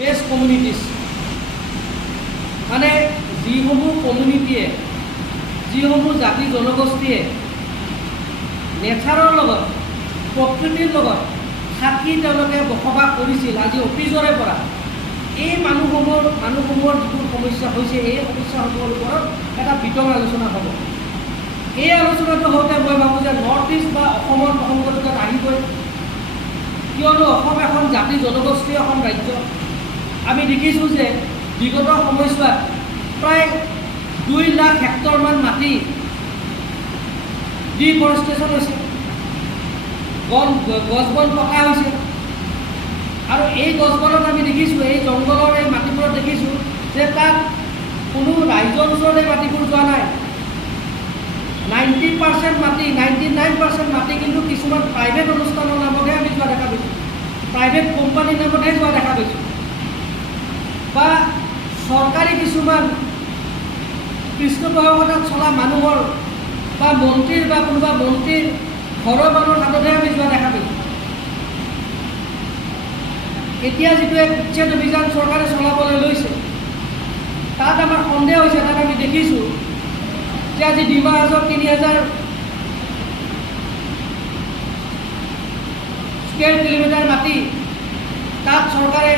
Best communities মানে যিসমূহ কমিউনিটিয়ে যিসমূহ জাতি জনগোষ্ঠীয়ে নেচাৰৰ লগত প্ৰকৃতিৰ লগত থাকি তেওঁলোকে বসবাস কৰিছিল আজি অতীজৰে পৰা এই মানুহসমূহৰ যিটো সমস্যা হৈছে এই সমস্যাসমূহৰ ওপৰত এটা বিতং আলোচনা হ'ব। এই আলোচনাটো হওঁতে মই ভাবোঁ যে নৰ্থ ইষ্ট বা অসমৰ প্ৰসংগটো তাত আহিবই, কিয়নো অসম এখন জাতি জনগোষ্ঠীয় এখন ৰাজ্য। আমি দেখিছোঁ যে বিগত সময়ছোৱাত প্ৰায় 2 লাখ হেক্টৰমান মাটি ডিফৰেষ্টেশ্যন হৈছে, গছ বন কটা হৈছে। আৰু এই গছ বনত আমি দেখিছোঁ, এই জংঘলৰ এই মাটিবোৰত দেখিছোঁ যে তাত কোনো ৰাইজৰ ওচৰতে মাটিবোৰ যোৱা নাই। 90% মাটি 99% মাটি কিন্তু কিছুমান প্ৰাইভেট অনুষ্ঠানৰ নামতহে আমি যোৱা দেখা পাইছোঁ, প্ৰাইভেট কোম্পানীৰ নামতহে যোৱা দেখা পাইছোঁ, বা চৰকাৰী কিছুমান পৃষ্ঠপোষকতাত চলা মানুহৰ বা মন্ত্ৰীৰ বা কোনোবা মন্ত্ৰীৰ ঘৰৰ মানুহৰ হাততহে আমি যোৱা দেখা পাইছোঁ। এতিয়া যিটো এক উচ্ছেদ অভিযান চৰকাৰে চলাবলৈ লৈছে তাত আমাৰ সন্দেহ হৈছে, তাত আমি দেখিছোঁ যে আজি ডিমা হাজৰ 3000 স্কুৱেৰ কিলোমিটাৰ মাটি তাত চৰকাৰে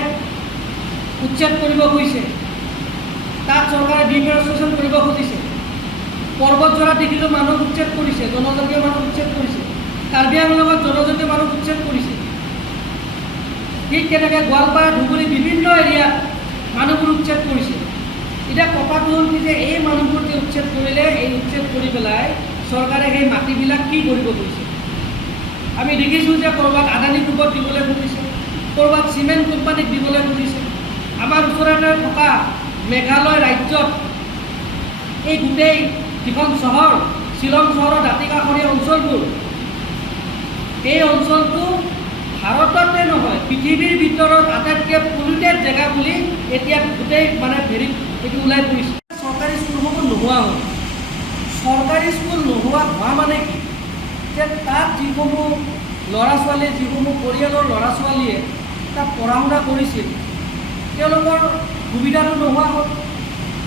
উচ্ছেদ কৰিব খুজিছে, তাত চৰকাৰে ডিফৰেষ্টেশ্যন কৰিব খুজিছে। পৰ্বতজোৰা দেখিলেও মানুহ উচ্ছেদ কৰিছে, জনজাতীয় মানুহ উচ্ছেদ কৰিছে, কাৰ্বি আংলঙত জনজাতীয় মানুহ উচ্ছেদ কৰিছে। ঠিক তেনেকৈ গোৱালপাৰা ধুবুৰী বিভিন্ন এৰিয়াত মানুহবোৰ উচ্ছেদ কৰিছে। এতিয়া কথাটো হ'ল কি যে এই মানুহবোৰ যে উচ্ছেদ কৰিলে, এই উচ্ছেদ কৰি পেলাই চৰকাৰে সেই মাটিবিলাক কি কৰিব খুজিছে। আমি দেখিছোঁ যে ক'ৰবাত আদানী গ্ৰুপত দিবলৈ খুজিছে, ক'ৰবাত চিমেণ্ট কোম্পানীক দিবলৈ খুজিছে। আমাৰ ওচৰতে থকা মেঘালয় ৰাজ্যত এই গোটেই যিখন চহৰ শ্বিলং চহৰৰ দাঁতিকাষৰীয়া অঞ্চলবোৰ, এই অঞ্চলটো ভাৰততে নহয় পৃথিৱীৰ ভিতৰত আটাইতকৈ পলিউটেড জেগা বুলি এতিয়া গোটেই মানে হেৰিত এইটো ওলাই পৰিছে। চৰকাৰী স্কুলসমূহ নোহোৱা হ'ল। চৰকাৰী স্কুল নোহোৱা হোৱা মানে কি যে তাত যিসমূহ ল'ৰা ছোৱালীয়ে, যিসমূহ পৰিয়ালৰ ল'ৰা ছোৱালীয়ে তাত পঢ়া শুনা কৰিছিল তেওঁলোকৰ সুবিধাটো নোহোৱা হ'ল।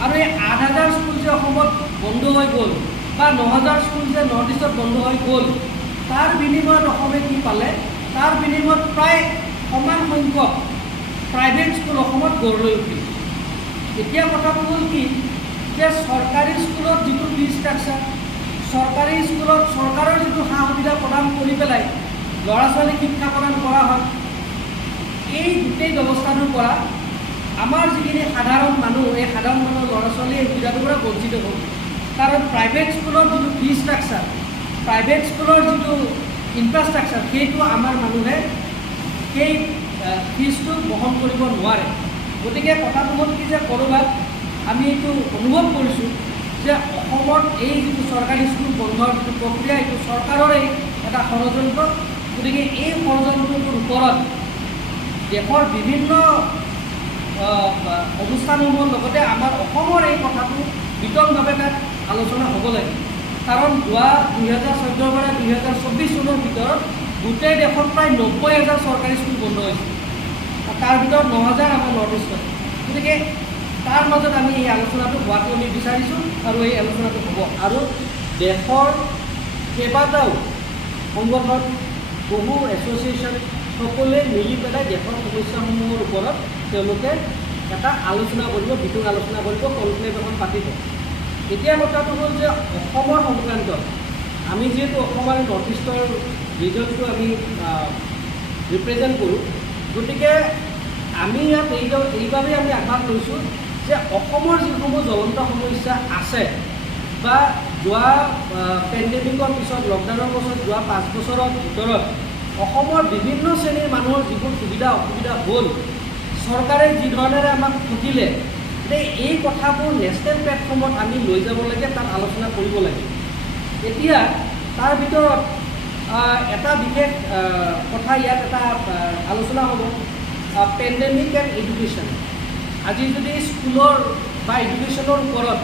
আৰু এই 8000 স্কুল যে অসমত বন্ধ হৈ গ'ল বা 9000 স্কুল যে নৰ্থ ইষ্টত বন্ধ হৈ গ'ল, তাৰ বিনিময়ত অসমে কি পালে? তাৰ বিনিময়ত প্ৰায় সমান সংখ্যক প্ৰাইভেট স্কুল অসমত গঢ় লৈ উঠিল। এতিয়া কথাটো হ'ল কি যে চৰকাৰী স্কুলত যিটো ফিজ ষ্ট্ৰাকচাৰ, চৰকাৰী স্কুলত চৰকাৰৰ যিটো সা সুবিধা প্ৰদান কৰি পেলাই ল'ৰা ছোৱালীক শিক্ষা প্ৰদান কৰা হয়, এই গোটেই ব্যৱস্থাটোৰ পৰা আমাৰ যিখিনি সাধাৰণ মানুহ, এই সাধাৰণ মানুহৰ ল'ৰা ছোৱালী এই সুবিধাটোৰ পৰা বঞ্চিত হ'ল। কাৰণ প্ৰাইভেট স্কুলৰ যিটো ফিজ ষ্ট্ৰাকচাৰ, প্ৰাইভেট স্কুলৰ যিটো ইনফ্ৰাষ্ট্ৰাকচাৰ, সেইটো আমাৰ মানুহে সেই ফিজটো বহন কৰিব নোৱাৰে। গতিকে কথাটো হ'ল কি যে ক'ৰবাত আমি এইটো অনুভৱ কৰিছোঁ যে অসমত এই যিটো চৰকাৰী স্কুল বন্ধৰ যিটো প্ৰক্ৰিয়া, এইটো চৰকাৰৰে এটা ষড়যন্ত্ৰ। গতিকে এই ষড়যন্ত্ৰটোৰ ওপৰত দেশৰ বিভিন্ন অনুষ্ঠানসমূহৰ লগতে আমাৰ অসমৰ এই কথাটো বিতংভাৱে তাত আলোচনা হ'ব লাগে। কাৰণ যোৱা 2014 পৰা 2024 চনৰ ভিতৰত গোটেই দেশত প্ৰায় 90000 চৰকাৰী স্কুল বন্ধ হৈছে, তাৰ ভিতৰত 9000 আমাৰ নৰ্থ ইষ্টত। গতিকে তাৰ মাজত আমি এই আলোচনাটো হোৱাটো আমি বিচাৰিছোঁ আৰু এই আলোচনাটো হ'ব। আৰু দেশৰ কেইবাটাও সংগঠন, বহু এছ'চিয়েশ্যন সকলোৱে মিলি পেলাই দেশৰ সমস্যাসমূহৰ ওপৰত তেওঁলোকে এটা আলোচনা কৰিব, বিতং আলোচনা কৰিব, কনক্লেভ এখন পাতিব। এতিয়া কথাটো হ'ল যে অসমৰ সংক্ৰান্তত আমি যিহেতু অসম আৰু নৰ্থ ইষ্টৰ ৰিজনটো আমি ৰিপ্ৰেজেণ্ট কৰোঁ, গতিকে আমি ইয়াত এইবাবেই আমি আহ্বান লৈছোঁ যে অসমৰ যিসমূহ জ্বলন্ত সমস্যা আছে বা যোৱা পেণ্ডেমিকৰ পিছত, লকডাউনৰ পিছত যোৱা 5 বছৰৰ ভিতৰত অসমৰ বিভিন্ন শ্ৰেণীৰ মানুহৰ যিবোৰ সুবিধা অসুবিধা হ'ল, চৰকাৰে যি ধৰণেৰে আমাক ঠকিলে, এই কথাবোৰ নেশ্যনেল প্লেটফৰ্মত আমি লৈ যাব লাগে, তাত আলোচনা কৰিব লাগে। এতিয়া তাৰ ভিতৰত এটা বিশেষ কথা ইয়াত এটা আলোচনা হ'ব, পেণ্ডেমিক এণ্ড এডুকেশ্যন। আজি যদি স্কুলৰ বা এডুকেশ্যনৰ ওপৰত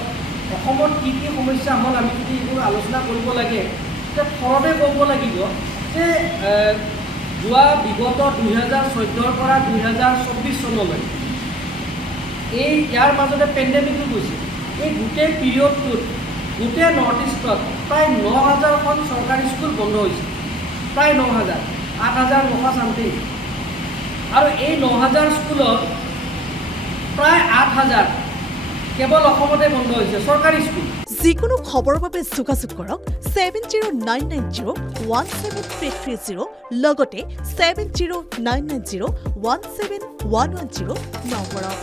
অসমত কি কি সমস্যা হ'ল আমি যদি এইবোৰ আলোচনা কৰিব লাগে, তেতিয়া থৰতে ক'ব লাগিব যে যোৱা বিগত 2014 পৰা 2024 চনলৈ ইয়াৰ মাজতে পেণ্ডেমিকো গৈছে। এই গোটেই পিৰিয়ডটোত গোটেই নৰ্থ ইষ্টত প্ৰায় 9,000খন চৰকাৰী স্কুল বন্ধ হৈছে, প্ৰায় 9,000, 8,900 চামথিং। আৰু এই 9,000 স্কুলত প্ৰায় 8,000 কেৱল অসমতে বন্ধ হৈছে চৰকাৰী স্কুল। যিকোনো খবৰৰ বাবে যোগাযোগ কৰক 7099017330 লগতে 7099017110 নম্বৰত।